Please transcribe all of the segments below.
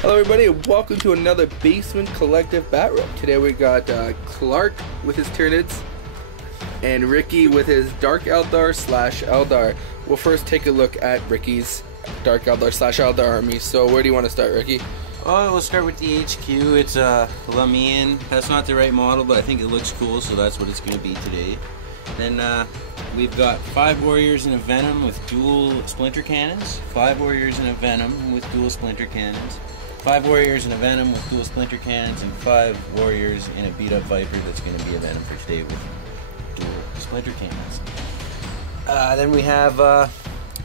Hello everybody and welcome to another Basement Collective Batrep. Today we got Clark with his Tyranids and Rikki with his Dark Eldar / Eldar. We'll first take a look at Rikki's Dark Eldar / Eldar army. So where do you want to start, Rikki? Oh, we'll start with the HQ. It's a Lamian. That's not the right model, but I think it looks cool, so that's what it's going to be today. Then we've got 5 warriors in a Venom with dual splinter cannons, 5 warriors in a Venom with dual splinter cannons, 5 warriors in a Venom with dual splinter cannons, and 5 warriors in a beat up Viper that's going to be a Venom for today with dual splinter cannons. Then we have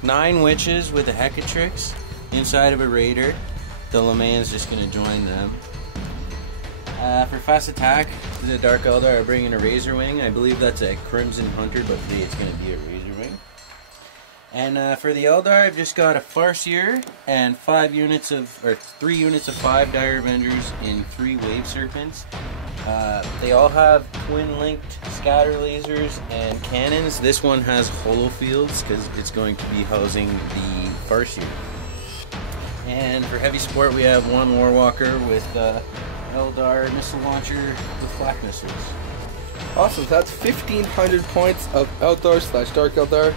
9 witches with a Hecatrix inside of a Raider. The Lamian's just going to join them. For fast attack, the Dark Eldar are bringing a Razor Wing. I believe that's a Crimson Hunter, but today it's going to be a Razor Wing. And for the Eldar, I've just got a Farseer and 3 units of 5 Dire Avengers in 3 Wave Serpents. They all have twin-linked scatter lasers and cannons. This one has holo fields because it's going to be housing the Farseer. And for heavy support, we have 1 Warwalker with Eldar missile launcher with flak missiles. Awesome, so that's 1,500 points of Eldar / Dark Eldar.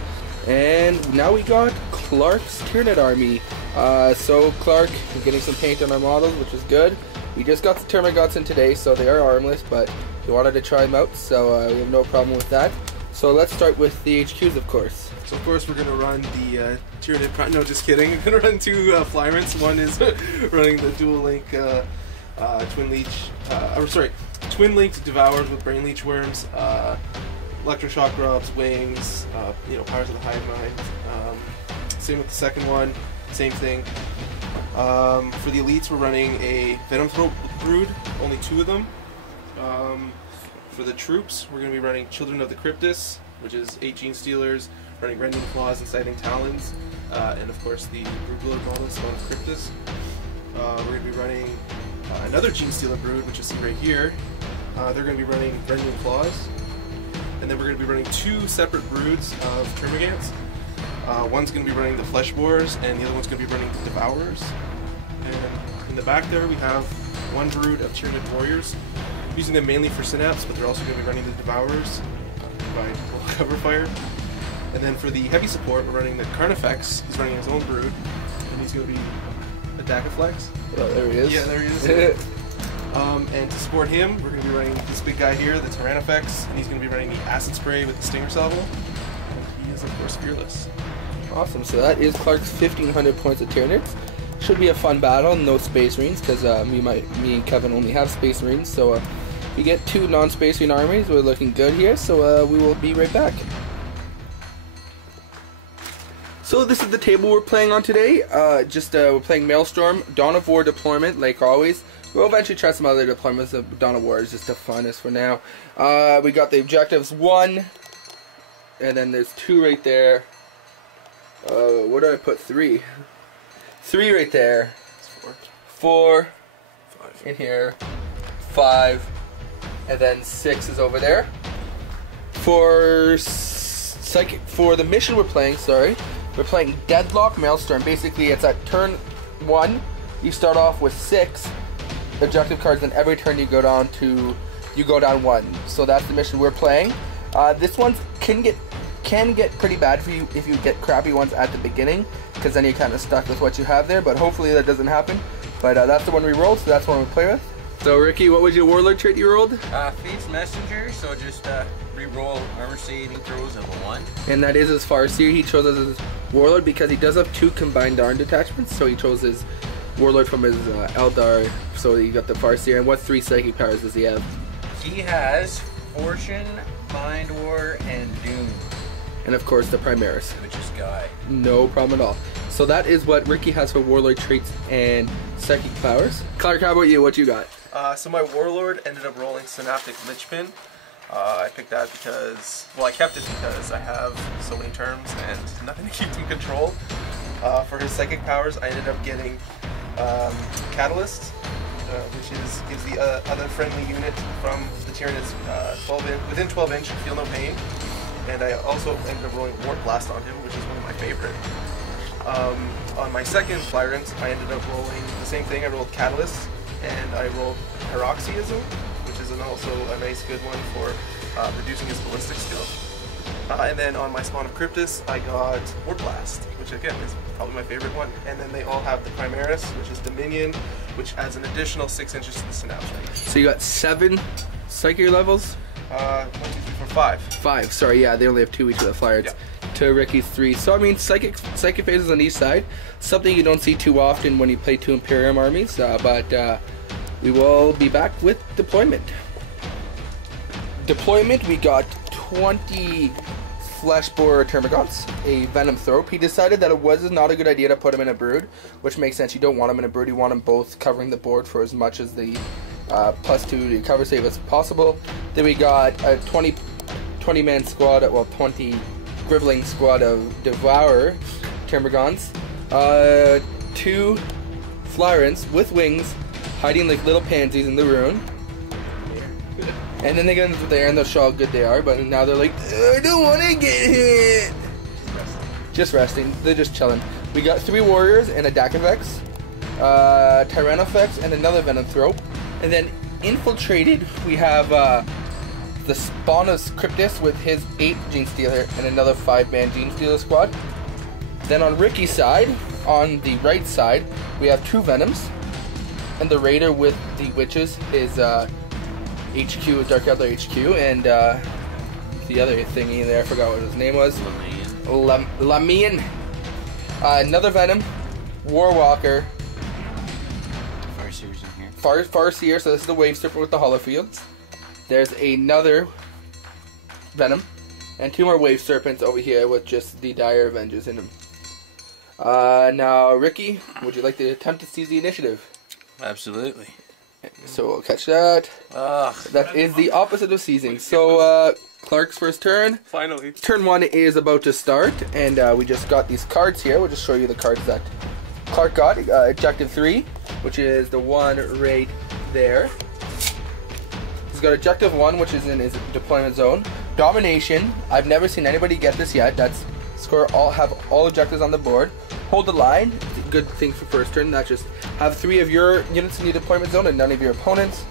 And now we got Clark's Tyranid army. So Clark is getting some paint on our models, which is good. We just got the Termagots in today, so they are armless, but he wanted to try them out, so we have no problem with that. So let's start with the HQs, of course. So of course we're going to run the Tyranid, no just kidding, we're going to run 2 Flyrants. One is running the dual link twin linked Devours with Brain Leech Worms, Electroshock Grubs, Wings, Powers of the Hive Mind. Same with the second one, same thing. For the elites we're running a Venom Throat Brood, only 2 of them. For the troops we're going to be running Children of the Cryptus, which is 8 Gene Stealers, running Rending Claws and Sighting Talons, and of course the Broodlord model, Spawn of Cryptus. We're going to be running another Gene Stealer Brood, which you see right here. They're going to be running Rending Claws. And then we're going to be running 2 separate broods of Termagants. One's going to be running the Flesh Borers, and the other one's going to be running the Devourers. And in the back there we have 1 brood of Tyranid Warriors. I'm using them mainly for Synapse, but they're also going to be running the Devourers by cover fire. And then for the heavy support, we're running the Carnifex. He's running his own brood, and he's going to be a Dakaflex. Oh, there he is. Yeah, there he is. And to support him, we're going to be running this big guy here, the Tyrannifex, and he's going to be running the Acid Spray with the Stinger Salvo. And he is, of course, fearless. Awesome, so that is Clark's 1,500 points of Tyranids. Should be a fun battle, no Space Marines, because me and Kevin only have Space Marines, so we get 2 non-Space Marine armies. We're looking good here, so we will be right back. So this is the table we're playing on today. We're playing Maelstrom, Dawn of War deployment, like always. We'll eventually try some other deployments. Dawn of War is just a funnest for now. We got the objectives 1, and then there's 2 right there. Where did I put 3? 3 right there. 4 in here. 5, and then 6 is over there. For the mission we're playing, we're playing Deadlock Maelstrom. Basically, it's at turn 1. You start off with 6 objective cards, and every turn you go down 1. So that's the mission we're playing. This one can get pretty bad for you if you get crappy ones at the beginning, because then you're kind of stuck with what you have there. But hopefully that doesn't happen. But that's the one we rolled, so that's the one we play with. So Rikki, what was your Warlord trait you rolled? Fate's Messenger, so just re-roll armor saving throws of a 1. And that is his Farseer. He chose as his Warlord because he does have 2 combined Darn detachments, so he chose his Warlord from his Eldar, so he got the Farseer. And what 3 psychic powers does he have? He has Fortune, Mind War, and Doom. And of course the Primaris. Which is Guy. No problem at all. So that is what Rikki has for Warlord traits and psychic powers. Clark, how about you? What you got? So my Warlord ended up rolling Synaptic Lichpin. I picked that because, I kept it because I have so many terms and nothing to keep them controlled. For his psychic powers, I ended up getting Catalyst, which gives the other friendly unit from the Tyranids within 12 inch feel no pain. And I also ended up rolling Wart Blast on him, which is one of my favorite. On my second Flyrant, I ended up rolling the same thing. I rolled Catalyst, and I rolled Paroxysm, which is also a nice good one for reducing his ballistic skill. And then on my Spawn of Cryptus, I got Warp Blast, which again is probably my favorite one. And then they all have the Primaris, which is Dominion, which adds an additional 6 inches to the Synapse range. So you got 7 Psychic levels? 1, 2, 3, 4, 5. 5, sorry, yeah, they only have 2 each of the Flyers. Yeah. To Rikki's 3. So I mean, psychic phases on each side, something you don't see too often when you play 2 Imperium armies, but we will be back with deployment. Deployment, we got 20 Fleshborer Termagants, a Venom Thrope. He decided that it was not a good idea to put him in a Brood, which makes sense. You don't want him in a Brood, you want them both covering the board for as much as the +2 to cover save as possible. Then we got a 20-man squad, well 20 Gribbling squad of Devourer Termagants, 2 Flyrants with wings, hiding like little pansies in the ruin. And then they get into there and they'll show how good they are, but now they're like, I don't want to get hit! Just resting. They're just chilling. We got 3 warriors and a Dakenvex, Tyrannofex, and another Venom Thrope. And then infiltrated, we have the Spawn of Cryptus with his 8 Gene Stealer and another 5-man Gene Stealer squad. Then on Rikki's side, on the right side, we have 2 Venoms, and the Raider with the Witches is HQ, Dark Eldar HQ, and the other thingy in there, I forgot what his name was. Lamian. Another Venom, Warwalker. Farseer's in here. Farseer, so this is the Wave Serpent with the Hollow Fields. There's another Venom, and 2 more Wave Serpents over here with just the Dire Avengers in them. Now, Rikki, would you like to attempt to seize the initiative? Absolutely. So we'll catch that. That is the opposite of seizing. So Clark's first turn. Finally. Turn 1 is about to start, and we just got these cards here. We'll just show you the cards that Clark got. Objective 3, which is the one right there. He's got Objective 1, which is in his deployment zone. Domination. I've never seen anybody get this yet. That's have all objectives on the board. Hold the line. It's a good thing for first turn. That's just have 3 of your units in your deployment zone and none of your opponents.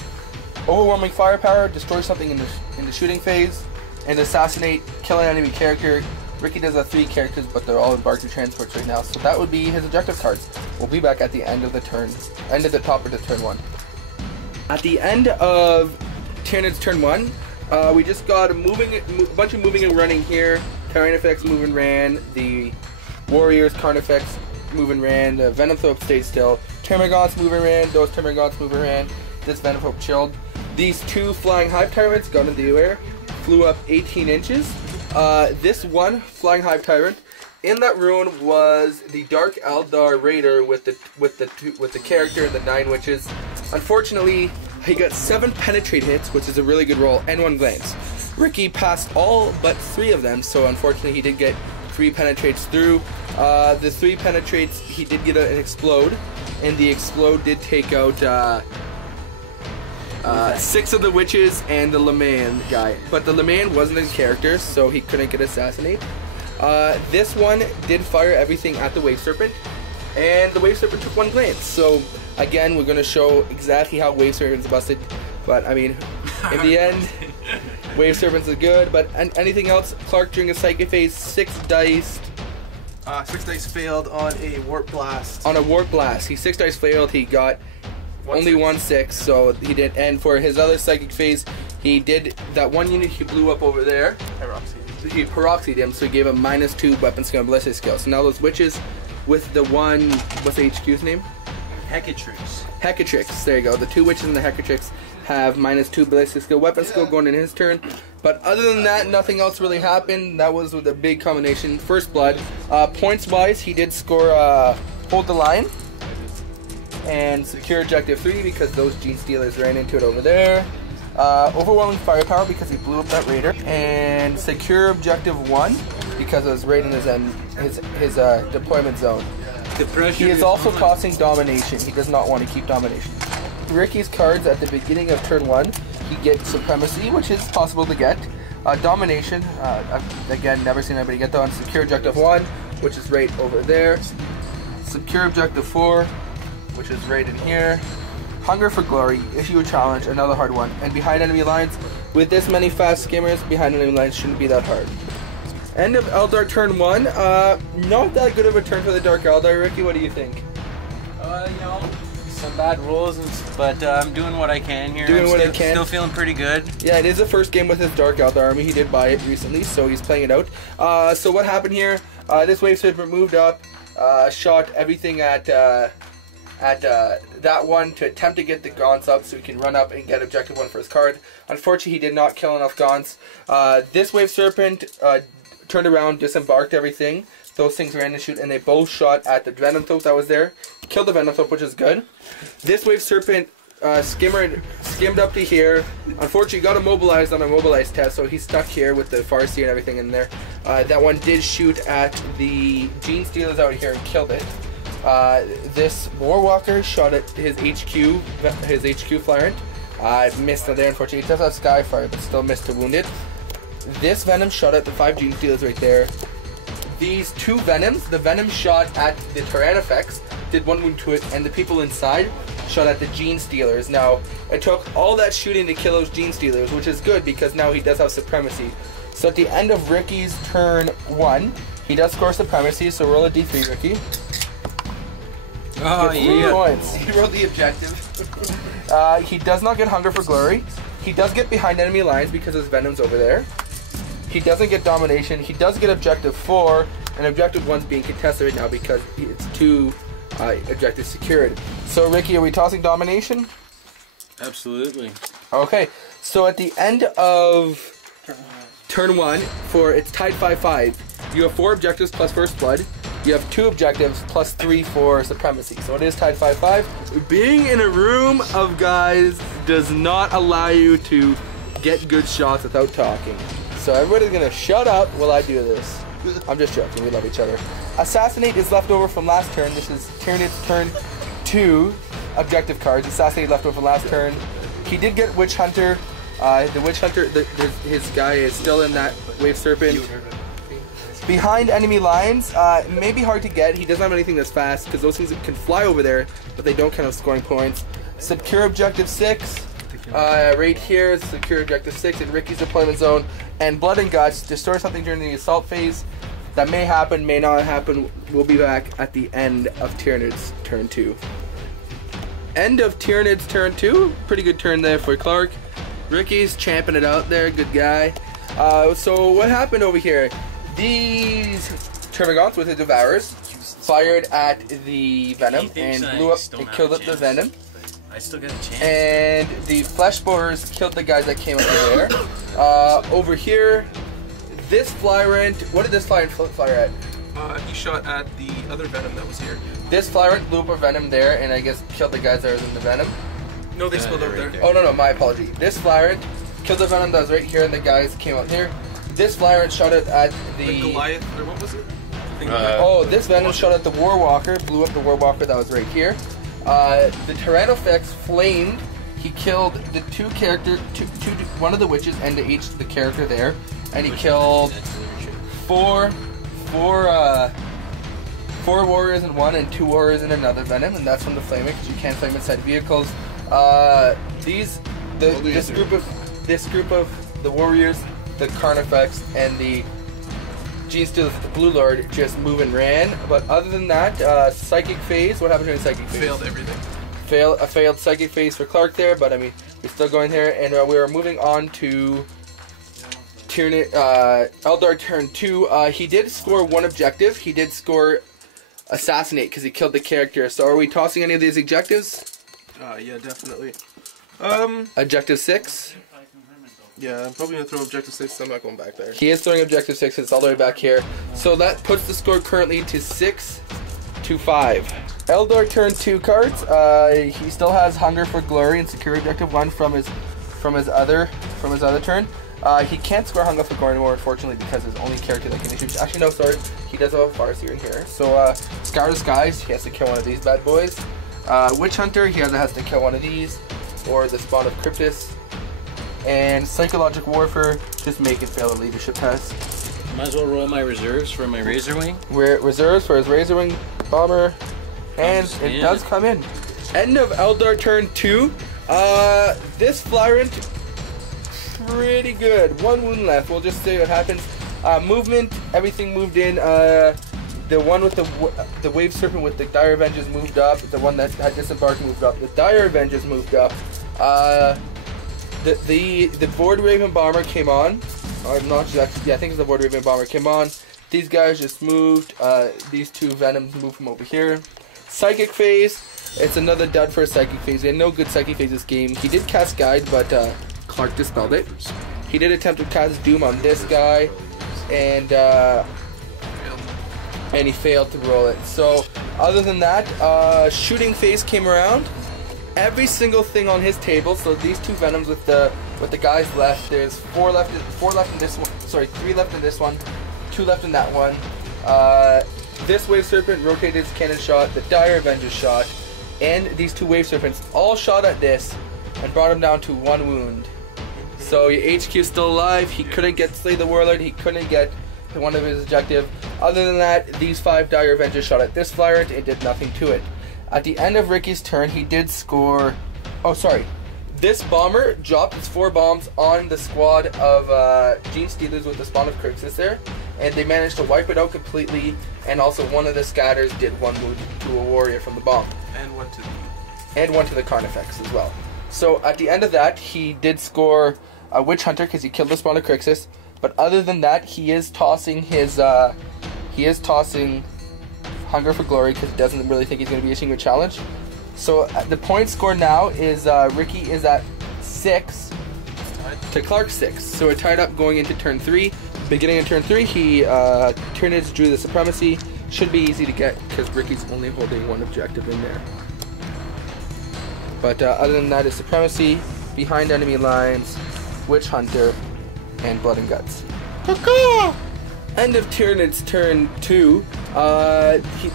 Overwhelming firepower. Destroy something in the shooting phase. And assassinate. Kill an enemy character. Rikki does have 3 characters, but they're all embarked to transports right now. So that would be his objective cards. We'll be back at the end of the turn. End of the top of the turn 1. At the end of Tyranid's turn 1, we just got a bunch of moving and running here. Tyranids move and ran. The Warriors, Carnifex move and ran. The Venom Thrope stayed still. Termagants move and ran. Those Termagants move and ran. This Venom Thrope chilled. These 2 flying Hive Tyrants got into the air, flew up 18 inches. This one flying Hive Tyrant, in that ruin was the Dark Eldar Raider with the character and the 9 witches. Unfortunately, he got 7 penetrate hits, which is a really good roll, and 1 glance. Rikki passed all but 3 of them, so unfortunately he did get 3 penetrates through. The 3 penetrates, he did get an explode, and the explode did take out 6 of the witches and the LeMan guy. But the LeMan wasn't in character, so he couldn't get assassinated. This one did fire everything at the Wave Serpent, and the Wave Serpent took 1 glance. So again, we're going to show exactly how Wave Serpent's busted, but I mean, in the end, Wave Serpents is good. But anything else? Clark during a Psychic phase, 6 dice. 6 dice failed on a Warp Blast. On a Warp Blast, 6 dice failed. He got only 1 6, so he did. And for his other Psychic phase, he did that 1 unit he blew up over there. He paroxied him, so he gave him -2 weapon skill and ballistic skill. So now those witches with the one, what's the HQ's name? Hecatrix. There you go. The 2 witches and the Hecatrix have -2 ballistic skill, weapon skill going in his turn. But other than that, nothing else really happened. That was with a big combination. First blood. Points wise, he did score hold the line and secure objective 3 because those Gene Stealers ran into it over there. Overwhelming firepower because he blew up that Raider, and secure objective 1 because it was right in his deployment zone. He is also tossing domination. He does not want to keep domination. Rikki's cards at the beginning of turn 1, he gets supremacy, which is possible to get. Domination, again, never seen anybody get that on. Secure objective 1, which is right over there. Secure Objective 4, which is right in here. Hunger for Glory, issue a challenge, another hard one. And behind enemy lines, with this many fast skimmers, behind enemy lines shouldn't be that hard. End of Eldar turn 1. Not that good of a turn for the Dark Eldar, Rikki. What do you think? You know, some bad rules, but I'm doing what I can here. Doing what I can. Still feeling pretty good. Yeah, it is the first game with his Dark Eldar army. He did buy it recently, so he's playing it out. So what happened here? This wave serpent moved up, shot everything at that one to attempt to get the Gaunts up so he can run up and get objective 1 for his card. Unfortunately, he did not kill enough Gaunts. This wave serpent turned around, disembarked everything. Those things ran to shoot, and they both shot at the Venom Thope that was there. Killed the Venom Thope, which is good. This wave serpent skimmed up to here. Unfortunately, got immobilized on a mobilized test, so he's stuck here with the Farseer and everything in there. That one did shoot at the Gene Stealers out here and killed it. This Warwalker shot at his HQ Flyrant. Missed there, unfortunately. He does have Skyfire, but still missed to wound it. This Venom shot at the 5 Gene Stealers right there. These 2 Venoms, the Venom shot at the Tyranids, did 1 wound to it, and the people inside shot at the Gene Stealers. Now, it took all that shooting to kill those Gene Stealers, which is good because now he does have Supremacy. So at the end of Rikki's turn 1, he does score Supremacy, so roll a d3, Rikki. Oh, yeah. Points. He rolled the objective. He does not get Hunger for Glory. He does get behind enemy lines because his Venom's over there. He doesn't get Domination. He does get Objective 4, and Objective 1's being contested right now because it's 2 objectives secured. So, Rikki, are we tossing Domination? Absolutely. Okay, so at the end of turn 1, it's tied 5-5. You have 4 objectives plus First Blood. You have 2 objectives plus 3 for Supremacy. So it is tied 5-5. Being in a room of guys does not allow you to get good shots without talking. So everybody's gonna shut up while I do this. I'm just joking, we love each other. Assassinate is left over from last turn. This is Tyranids turn 2 objective cards. Assassinate left over from last turn. He did get Witch Hunter. The Witch Hunter, his guy is still in that Wave Serpent. Behind enemy lines, it may be hard to get. He doesn't have anything that's fast because those things can fly over there, but they don't count as scoring points. Secure Objective 6. Right here is Secure Objective 6 in Rikki's deployment zone. And Blood and Guts, destroy something during the assault phase. That may happen, may not happen. We'll be back at the end of Tyranids turn 2. End of Tyranids turn 2. Pretty good turn there for Clark. Rikki's champing it out there, good guy. So what happened over here? These Termagants with the Devourers fired at the Venom and blew up and killed up the Venom. I still got a chance. And the Flesh Borers killed the guys that came over there. Over here, this Flyrant, what did this Flyrant fire at? He shot at the other Venom that was here. This Flyrant blew up a Venom there and I guess killed the guys that were in the Venom. No, they spilled over there. Oh no, my apology. This Flyrant killed the Venom that was right here and the guys came out here. This Flyrant shot it at the Goliath, or what was it? This Venom shot at the Warwalker, blew up the Warwalker that was right here. The Tyrannofex flamed. He killed the one of the witches and each the character there, and he killed four warriors in one and 2 warriors in another Venom, and that's from the flaming because you can't flame inside vehicles. This group of the warriors, the Carnifex, and the Gene Stealers, the Blue Lord, just move and ran. But other than that, Psychic Phase, what happened during Psychic Phase? Failed everything. A failed Psychic Phase for Clark there, but I mean, we're still going there. And we are moving on to Eldar turn 2. He did score 1 objective. He did score Assassinate because he killed the character. So are we tossing any of these objectives? Yeah, definitely. Objective 6. Yeah, I'm probably going to throw Objective 6, so I'm not going back there. He is throwing Objective 6, it's all the way back here. So that puts the score currently to 6-5. Eldar turn 2 cards. He still has Hunger for Glory and Secure Objective 1 from his other turn. He can't score Hunger for Glory anymore, unfortunately, because his only character that can issue. Actually, no, sorry. He does have a Farseer in here. So, Scour Disguise, he has to kill one of these bad boys. Witch Hunter, he either has to kill one of these, or the Spawn of Cryptus. And Psychological Warfare, just make it fail the leadership test. Might as well roll my reserves for my Razor Wing. We're reserves for his Razor Wing bomber, and it does come in. End of Eldar turn 2. This Flyrant, pretty good. 1 wound left. We'll just see what happens. Movement, everything moved in. The one with the Wave Serpent with the Dire Avengers moved up. The one that had disembarked moved up. The Dire Avengers moved up. The Board Raven Bomber came on. I'm not sure. Yeah, I think it's the Board Raven Bomber came on. These guys just moved. These 2 Venoms moved from over here. Psychic Phase. It's another dud for a Psychic Phase. We had no good Psychic Phase this game. He did cast Guide, but Clark dispelled it. He did attempt to cast Doom on this guy, and he failed to roll it. So other than that, Shooting Phase came around. Every single thing on his table. So these 2 Venoms with the guys left. There's 4 left in this one. Sorry, 3 left in this one. 2 left in that one. This Wave Serpent rotated his cannon shot. The Dire Avenger shot, and these 2 Wave Serpents all shot at this and brought him down to 1 wound. So your HQ is still alive. He couldn't get Slay the Warlord. He couldn't get one of his objective. Other than that, these 5 Dire Avengers shot at this Flyrant and did nothing to it. At the end of Ricky's turn, he did score... Oh, sorry. This bomber dropped his 4 bombs on the squad of Gene Stealers with the spawn of Crixus there, and they managed to wipe it out completely, and also one of the scatters did 1 wound to a warrior from the bomb. And 1 to the... And 1 to the Carnifex as well. So at the end of that, he did score a Witch Hunter because he killed the spawn of Crixus, but other than that, he is tossing his... Hunger for Glory because he doesn't really think he's going to be issuing a challenge. So the point score now is Rikki is at 6 to Clark 6. So we're tied up going into turn 3. Beginning of turn 3, he Tyranids drew the Supremacy. Should be easy to get because Ricky's only holding 1 objective in there. But other than that is Supremacy, Behind Enemy Lines, Witch Hunter, and Blood and Guts. End of Tyranids turn 2.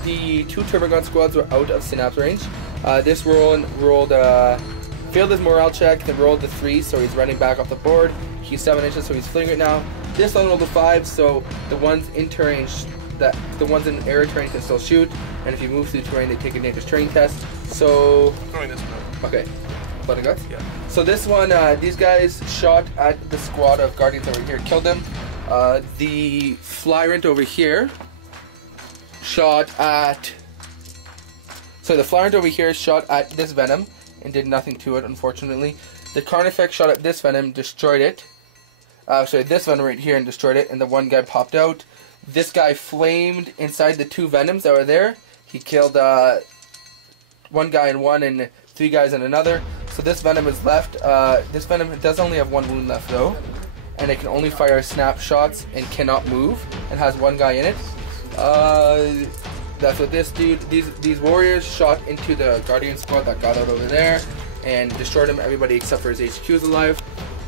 The 2 Termagant squads were out of Synapse range. This rolled failed his morale check, then rolled the 3, so he's running back off the board. He's 7 inches, so he's fleeing it now. This one rolled a 5, so the ones in terrain, the ones in air terrain can still shoot, and if you move through terrain, they take a dangerous terrain test. So Throwing this one. okay, Blood and Guts. Yeah. So this one, these guys shot at the squad of Guardians over here, killed them. The Flyrant over here shot at... So the Flyrant over here shot at this Venom and did nothing to it, unfortunately. The Carnifex shot at this Venom, destroyed it. Sorry, this Venom right here and destroyed it, and the one guy popped out. This guy flamed inside the 2 Venoms that were there. He killed 1 guy in one and 3 guys in another. So this Venom is left. This Venom does only have 1 wound left though, and it can only fire snapshots and cannot move, and has 1 guy in it. That's what this dude, these warriors shot into the Guardian squad that got out over there and destroyed him. Everybody except for his HQ is alive.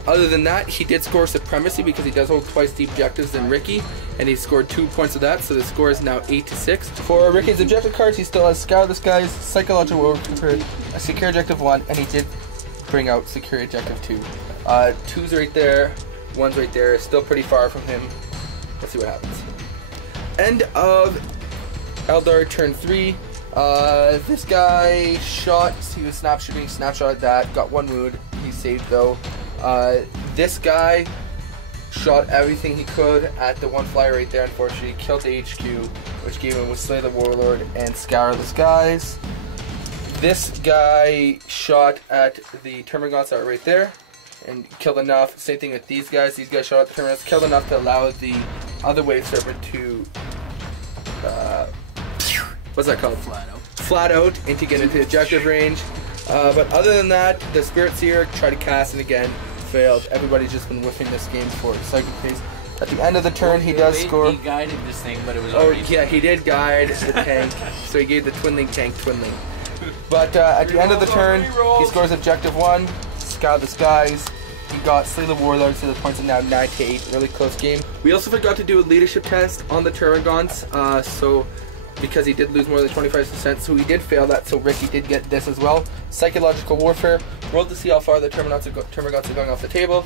Other than that, he did score Supremacy because he does hold twice the objectives than Rikki, and he scored 2 points of that, so the score is now 8-6. For Ricky's objective cards, he still has Scour the Skies, Psychological Warfare, a Secure Objective 1, and he did bring out Secure Objective 2. 2's right there, 1's right there, still pretty far from him. Let's see what happens. End of Eldar turn 3. This guy shot, he was snapshot at that, got 1 wound, he's saved though. This guy shot everything he could at the 1 flyer right there, unfortunately killed the HQ, which gave him with Slay the Warlord and Scour the Skies. This guy shot at the Termagants that are right there and killed enough. Same thing with these guys shot at the Termagants, killed enough to allow the other Wave Serpent to what's that called? Flat out and to get into objective range. But other than that, the Spirit Seer tried to cast it again, failed. Everybody's just been whiffing this game for Psychic Phase. At the end of the turn, he does score. He guided this thing, but it was already... Oh yeah, he did guide the tank, so he gave the Twinling tank Twinling. But at the end of the turn, he scores objective 1, Scour the Skies. He got Slay the Warlord, so the points are now 9-8. Really close game. We also forgot to do a leadership test on the Termagants, because he did lose more than 25%, so he did fail that, so Rikki did get this as well. Psychological Warfare, rolled to see how far the Termagants are going off the table.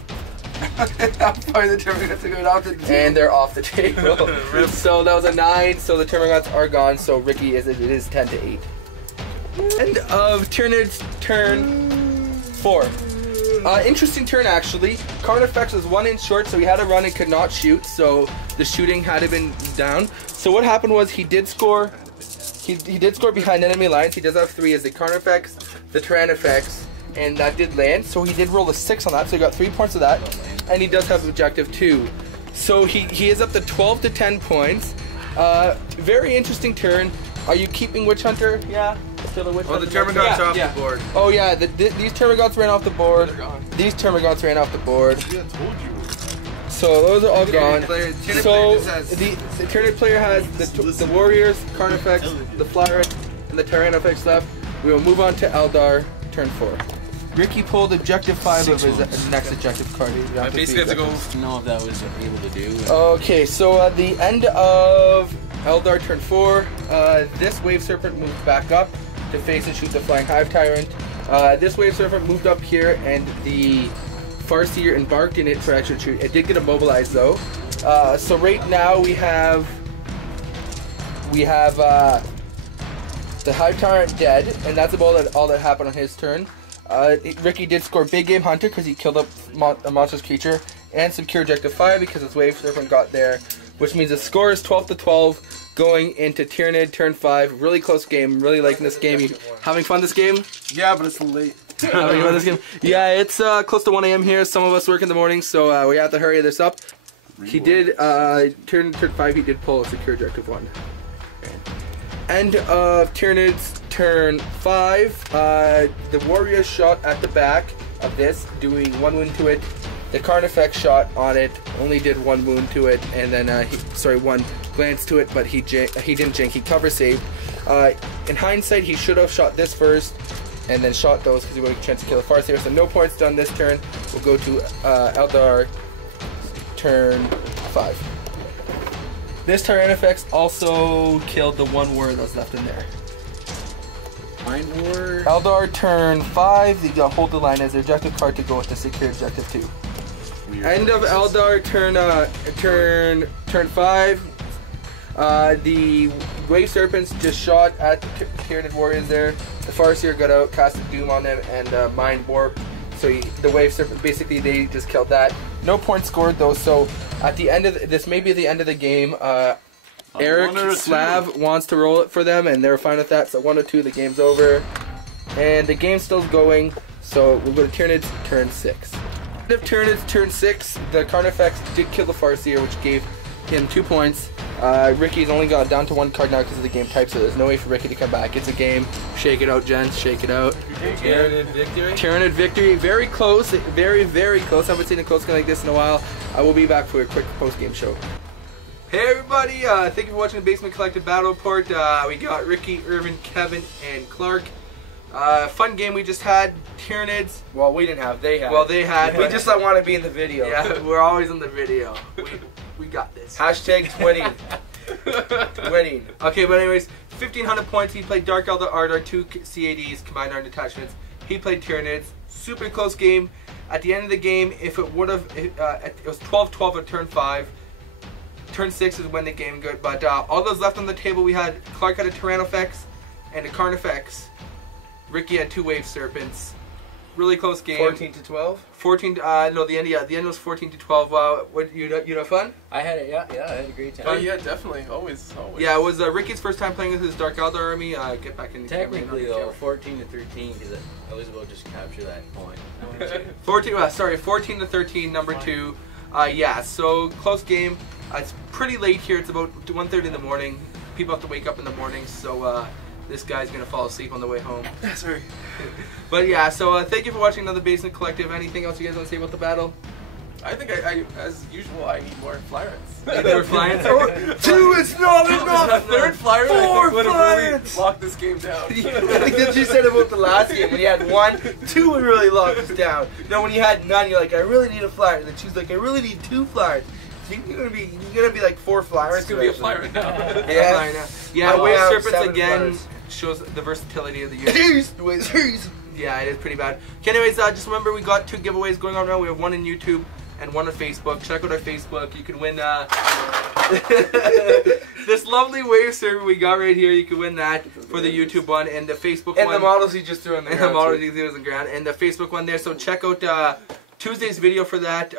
How far the Termagants are going off the table. And they're off the table. So that was a 9, so the Termagants are gone, so Rikki it is 10 to 8. End of Tyranids turn 4. Interesting turn actually. Carnifex was 1 inch short, so he had to run and could not shoot, so the shooting had to been down. So what happened was he did score. He did score behind enemy lines. He does have 3 as the Carnifex, the Tyrannifex, and that did land. So he did roll a 6 on that, so he got 3 points of that, and he does have objective 2. So he is up to 12 to 10 points. Very interesting turn. Are you keeping Witch Hunter? Yeah. Still a Witch Hunter? The Termagants are off the board. Oh yeah, these Termagants ran off the board. These Termagants ran off the board. Yeah, I told you. So those are all gone. Tyranids So player the Tyranids player has the Warriors, Carnifex, the Flyrant, and the Tyrannifex left. We will move on to Eldar, turn 4. Rikki pulled objective 5 of his next objective card. I basically have to go. I don't know if that was able to do. Okay, so at the end of Eldar turn 4, this Wave Serpent moved back up to face and shoot the Flying Hive Tyrant. This Wave Serpent moved up here, and the Farseer embarked in it for extra shoot. It did get immobilized though. So right now we have the Hive Tyrant dead, and that's about all that happened on his turn. Rikki did score Big Game Hunter because he killed a monstrous creature, and secure objective 5 because his Wave Serpent got there, which means the score is 12 to 12 going into Tyranid turn 5. Really close game. Really liking this game. You having fun this game? Yeah, but it's late. Having fun this game? Yeah, it's close to 1 a.m. here. Some of us work in the morning, so we have to hurry this up. He did turn 5. He did pull a secure objective 1. End of Tyranid's turn 5. The Warriors shot at the back of this, doing 1 wound to it. The Carnifex shot on it, only did 1 wound to it, and then 1 glance to it, but he didn't jank. He cover saved. In hindsight, he should have shot this first, and then shot those because he would have a chance to kill the Farseer. So no points done this turn. We'll go to Eldar turn 5. This Tyrannifex also killed the 1 warrior that was left in there. Eldar turn 5. They hold the line as their objective card to go with the secure objective 2. End of Eldar turn 5. The Wave Serpents just shot at the Tyranid Warriors there. The Farseer got out, casted Doom on them, and Mind Warp. So the Wave Serpent, basically they just killed that. No points scored though, so at the end of this may be the end of the game. Eric Slav wants to roll it for them, and they're fine with that. So 1 or 2, the game's over. And the game's still going, so we'll go to Tyranids turn 6. End of Tyranids turn 6, the Carnifex did kill the Farseer, which gave him 2 points. Rikki's only got down to 1 card now because of the game type, so there's no way for Rikki to come back. It's a game. Shake it out, gents. Shake it out. Tyranid victory. Tyranid victory. Very close. Very, very close. I haven't seen a close game like this in a while. I will be back for a quick post-game show. Hey everybody, thank you for watching the Basement Collective Battle Report. We got Rikki, Irvin, Kevin, and Clark. Fun game we just had. Tyranids. Well, we didn't have. They had. Well, they had. We just don't want to be in the video. Yeah, we're always in the video. We got this. Hashtag twinning. Twinning. Okay, but anyways, 1,500 points. He played Dark Eldar Ardar, 2 CADs, Combined Armed Detachments. He played Tyranids. Super close game. At the end of the game, if it would have, it was 12-12 at turn 5. Turn 6 is when the game good, but all those left on the table, we had Clark had a Tyrannifex and a Carnifex. Rikki had 2 Wave Serpents. Really close game. 14 to 12. 14. No, the end was 14 to 12. What you know fun? I had it. Yeah, I had a great time. Oh yeah, definitely. Always. Yeah, it was Rikki's first time playing with his Dark Eldar army. Get back in the Technically though, 14 to 13 because I was about to just capture that point. 14 to 13, number 2. Yeah, so close game. It's pretty late here. It's about 1:30 in the morning. People have to wake up in the morning, so this guy's gonna fall asleep on the way home. Sorry. But yeah, so thank you for watching another Basement Collective. Anything else you guys want to say about the battle? I think I as usual, I need more Flyrants. More Flyrants? 2 is not enough! 3rd Flyrant, I think, would have really Flyrants! locked this game down. I think that's what you said about the last game. When you had 1, 2 would really lock us down. No, when you had none, you're like, I really need a Flyrant. And then she's like, I really need 2 Flyers. You're gonna be like 4 Flyers. It's gonna be a Flyrant now. Yeah, Wave Serpents 7 again Flyers. shows the versatility of the unit. Yeah, it is pretty bad. Okay, anyways, just remember we got 2 giveaways going on now. We have 1 in YouTube, and one on Facebook. Check out our Facebook. You can win this lovely wave server we got right here. You can win that for the YouTube one and the Facebook one. And the models he just threw on the ground. And the models he threw on the ground. And the Facebook one there. So check out Tuesday's video for that.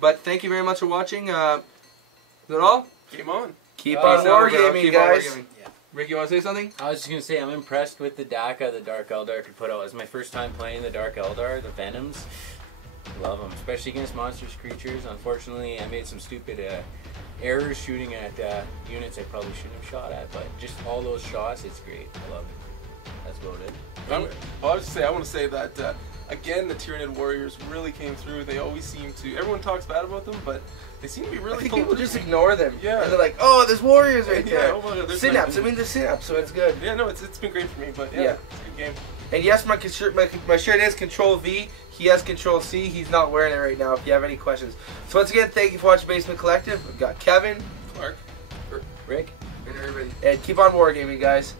But thank you very much for watching. Is that all? Game on. Keep on wargaming, guys. Yeah. Rick, you want to say something? I was just going to say, I'm impressed with the DACA the Dark Eldar could put out. It was my first time playing the Dark Eldar, the Venoms. Love them, especially against monstrous creatures. Unfortunately, I made some stupid errors shooting at units I probably shouldn't have shot at, but just all those shots, it's great. I love it. That's about it. I want to say that, again, the Tyranid warriors really came through. They always seem to, everyone talks bad about them, but they seem to be really I think cool. people just ignore them. Yeah. And they're like, oh, there's warriors right Yeah, there. oh my God, there's Synapse, I mean the synapse, so it's good. Yeah, no, it's been great for me, but yeah, Yeah. it's a good game. And yes, my shirt is Control V. He has Control C. He's not wearing it right now if you have any questions. So once again, thank you for watching Basement Collective. We've got Kevin, Clark. Rick? And everybody. and keep on wargaming, guys.